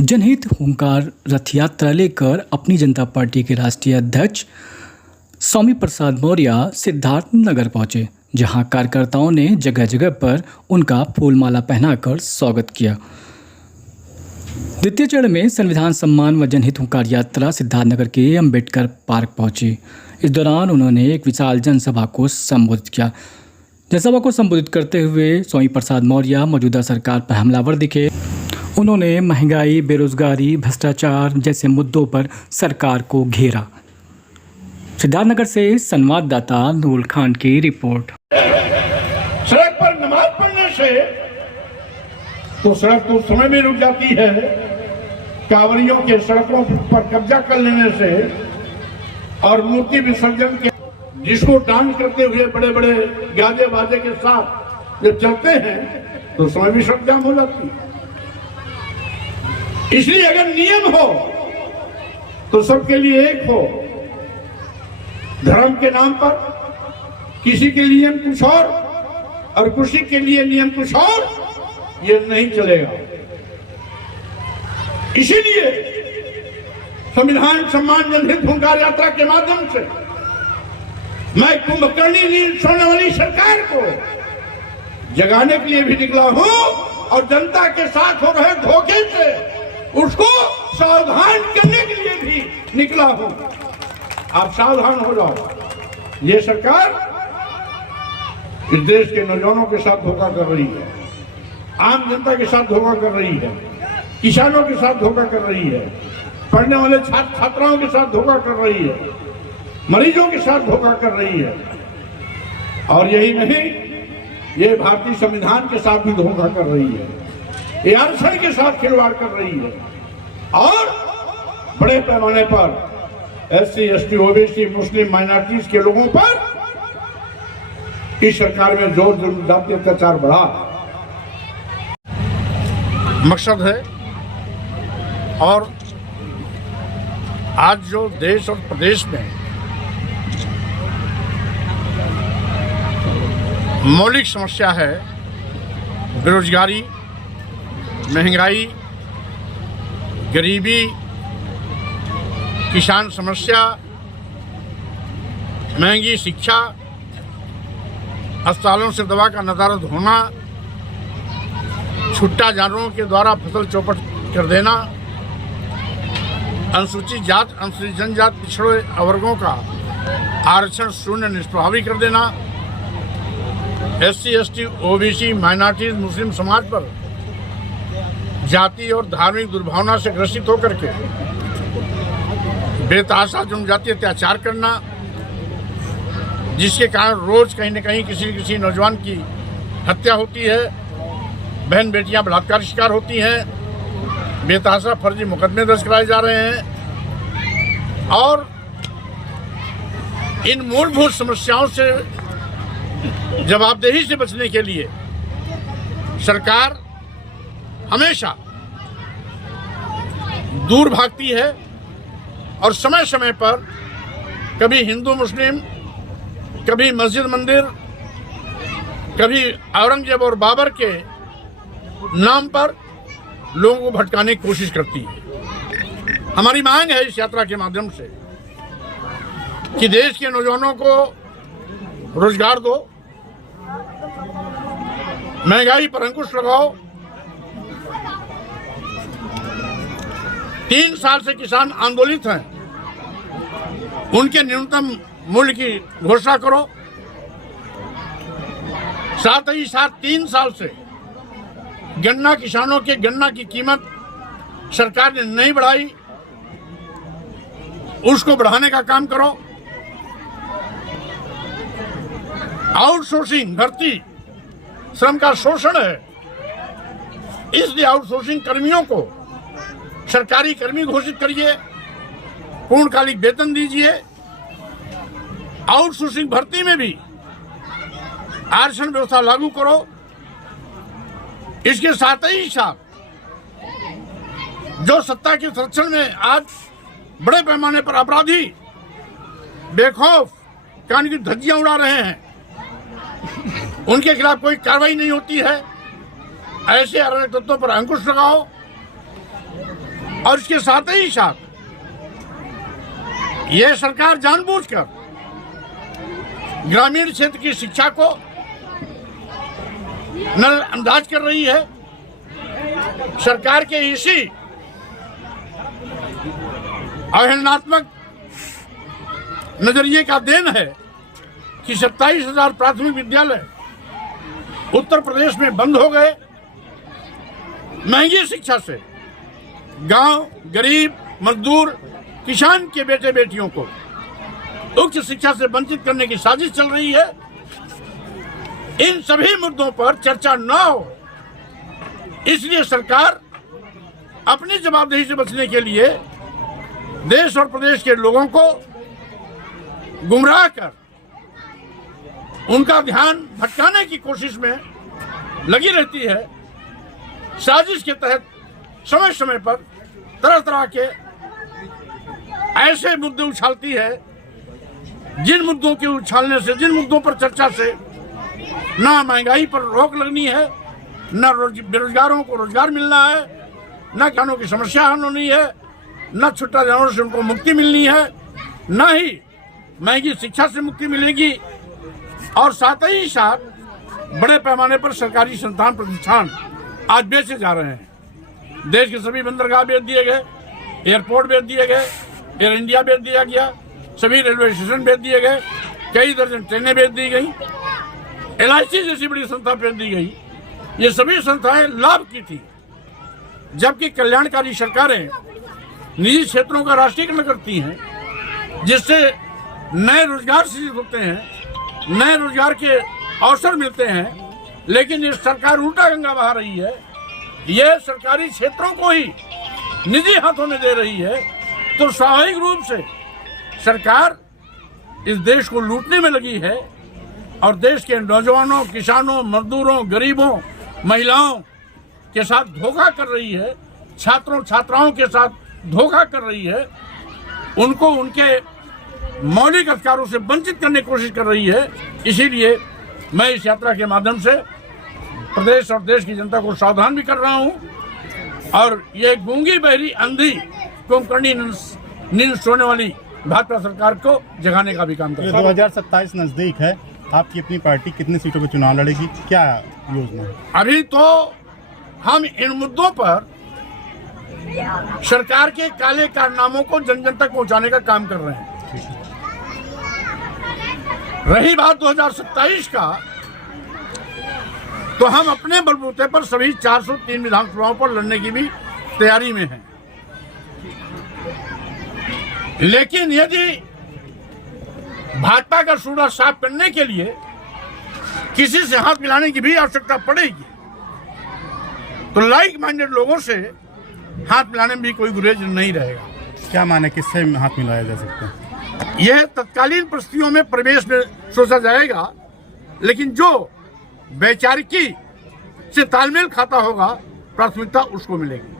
जनहित हुंकार रथ यात्रा लेकर अपनी जनता पार्टी के राष्ट्रीय अध्यक्ष स्वामी प्रसाद मौर्य सिद्धार्थनगर पहुंचे, जहां कार्यकर्ताओं ने जगह जगह पर उनका फूलमाला पहनाकर स्वागत किया। द्वितीय चरण में संविधान सम्मान व जनहित हुंकार यात्रा सिद्धार्थनगर के अंबेडकर पार्क पहुंची। इस दौरान उन्होंने एक विशाल जनसभा को संबोधित किया। जनसभा को संबोधित करते हुए स्वामी प्रसाद मौर्य मौजूदा सरकार पर हमलावर दिखे। उन्होंने महंगाई, बेरोजगारी, भ्रष्टाचार जैसे मुद्दों पर सरकार को घेरा। सिद्धार्थनगर से संवाददाता नूर खान की रिपोर्ट। सड़क पर नमाज पढ़ने से तो सड़क तो समय में रुक जाती है। कांवरियों के सड़कों पर कब्जा कर लेने से और मूर्ति विसर्जन के जिसको डांस करते हुए बड़े बड़े गाजे बाजे के साथ जब चलते हैं तो समय भी सड़क जाम हो जाती है। इसलिए अगर नियम हो तो सबके लिए एक हो। धर्म के नाम पर किसी के लिए कुछ और किसी के लिए नियम कुछ और, ये नहीं चलेगा। इसीलिए संविधान सम्मान जनहित हुंकार यात्रा के माध्यम से मैं कुंभकर्णी नींद सोने वाली सरकार को जगाने के लिए भी निकला हूं और जनता के साथ हो रहे धोखे से उसको सावधान करने के लिए भी निकला हूं। आप सावधान हो जाओ। ये सरकार इस देश के नौजवानों के साथ धोखा कर रही है, आम जनता के साथ धोखा कर रही है, किसानों के साथ धोखा कर रही है, पढ़ने वाले छात्र छात्राओं के साथ धोखा कर रही है, मरीजों के साथ धोखा कर रही है। और यही नहीं, ये भारतीय संविधान के साथ भी धोखा कर रही है, ये आरक्षण के साथ खिलवाड़ कर रही है और बड़े पैमाने पर एससी, एसटी, ओबीसी, मुस्लिम माइनॉरिटीज के लोगों पर इस सरकार में जोर जाति अत्याचार बढ़ा। मकसद है और आज जो देश और प्रदेश में मौलिक समस्या है, बेरोजगारी, महंगाई, गरीबी, किसान समस्या, महंगी शिक्षा, अस्पतालों से दवा का नदारद होना, छुट्टा जानवरों के द्वारा फसल चौपट कर देना, अनुसूचित जात, अनुसूचित जनजात, पिछड़े वर्गों का आरक्षण शून्य निष्प्रभावी कर देना, एससी, एसटी, ओबीसी, माइनॉरिटीज, मुस्लिम समाज पर जाति और धार्मिक दुर्भावना से ग्रसित होकर के बेतहाशा जनजातीय अत्याचार करना, जिसके कारण रोज कहीं न कहीं किसी न किसी नौजवान की हत्या होती है, बहन बेटियां बलात्कार शिकार होती हैं, बेतहाशा फर्जी मुकदमे दर्ज कराए जा रहे हैं। और इन मूलभूत समस्याओं से जवाबदेही से बचने के लिए सरकार हमेशा दूर भागती है और समय समय पर कभी हिंदू मुस्लिम, कभी मस्जिद मंदिर, कभी औरंगजेब और बाबर के नाम पर लोगों को भटकाने की कोशिश करती है। हमारी मांग है इस यात्रा के माध्यम से कि देश के नौजवानों को रोजगार दो, महंगाई पर अंकुश लगाओ। 3 साल से किसान आंदोलित हैं, उनके न्यूनतम मूल्य की घोषणा करो। साथ ही साथ 3 साल से गन्ना किसानों के गन्ना की कीमत सरकार ने नहीं बढ़ाई, उसको बढ़ाने का काम करो। आउटसोर्सिंग भर्ती श्रम का शोषण है, इसलिए आउटसोर्सिंग कर्मियों को सरकारी कर्मी घोषित करिए, पूर्णकालिक वेतन दीजिए। आउटसोर्सिंग भर्ती में भी आरक्षण व्यवस्था लागू करो। इसके साथ ही साथ जो सत्ता के संरक्षण में आज बड़े पैमाने पर अपराधी बेखौफ कान की धज्जियां उड़ा रहे हैं, उनके खिलाफ कोई कार्रवाई नहीं होती है। ऐसे अराजक तत्वों पर अंकुश लगाओ। और इसके साथ ही साथ यह सरकार जानबूझकर ग्रामीण क्षेत्र की शिक्षा को नजरअंदाज कर रही है। सरकार के इसी अवहेलनात्मक नजरिए का देन है कि 27,000 प्राथमिक विद्यालय उत्तर प्रदेश में बंद हो गए। महंगी शिक्षा से गांव, गरीब, मजदूर, किसान के बेटे बेटियों को उच्च शिक्षा से वंचित करने की साजिश चल रही है। इन सभी मुद्दों पर चर्चा न हो, इसलिए सरकार अपनी जवाबदेही से बचने के लिए देश और प्रदेश के लोगों को गुमराह कर उनका ध्यान भटकाने की कोशिश में लगी रहती है। साजिश के तहत समय समय पर तरह तरह के ऐसे मुद्दे उछालती है जिन मुद्दों के उछालने से, जिन मुद्दों पर चर्चा से ना महंगाई पर रोक लगनी है, न बेरोजगारों को रोजगार मिलना है, न किसानों की समस्या हल होनी है, न छुट्टा जानवरों से उनको मुक्ति मिलनी है, न ही महंगी शिक्षा से मुक्ति मिलेगी। और साथ ही साथ बड़े पैमाने पर सरकारी संस्थान प्रतिष्ठान आज बेचे जा रहे हैं। देश के सभी बंदरगाह बेच दिए गए, एयरपोर्ट बेच दिए गए, एयर इंडिया बेच दिया गया, सभी रेलवे स्टेशन बेच दिए गए, कई दर्जन ट्रेनें बेच दी गई, LIC जैसी बड़ी संस्था बेच दी गई। ये सभी संस्थाएं लाभ की थी, जबकि कल्याणकारी सरकारें निजी क्षेत्रों का राष्ट्रीयकरण करती हैं, जिससे नए रोजगार सृजित होते हैं, नए रोजगार के अवसर मिलते हैं। लेकिन ये सरकार उल्टा गंगा बहा रही है, यह सरकारी क्षेत्रों को ही निजी हाथों में दे रही है। तो स्वाभाविक रूप से सरकार इस देश को लूटने में लगी है और देश के नौजवानों, किसानों, मजदूरों, गरीबों, महिलाओं के साथ धोखा कर रही है, छात्रों छात्राओं के साथ धोखा कर रही है, उनको उनके मौलिक अधिकारों से वंचित करने की कोशिश कर रही है। इसीलिए मैं इस यात्रा के माध्यम से प्रदेश और देश की जनता को सावधान भी कर रहा हूं और ये गूंगी बहरी अंधी कुंभकर्णी नींद सोने वाली भाजपा सरकार को जगाने का भी काम कर रहा हूं। 2027 नजदीक है, आपकी अपनी पार्टी कितने सीटों पर चुनाव लड़ेगी, क्या योजना है? अभी तो हम इन मुद्दों पर सरकार के काले कारनामों को जन जन तक पहुंचाने का काम कर रहे हैं। रही बात 2027 का, तो हम अपने बलबूते पर सभी 403 विधानसभाओं पर लड़ने की भी तैयारी में हैं। लेकिन यदि भाजपा का सूड़ा साफ करने के लिए किसी से हाथ मिलाने की भी आवश्यकता पड़ेगी, तो लाइक माइंडेड लोगों से हाथ मिलाने में भी कोई गुरेज नहीं रहेगा। क्या माने, किससे हाथ मिलाया जा सकता है? यह तत्कालीन परिस्थितियों में प्रवेश में सोचा जाएगा, लेकिन जो वैचारिकी से तालमेल खाता होगा, प्राथमिकता उसको मिलेगी।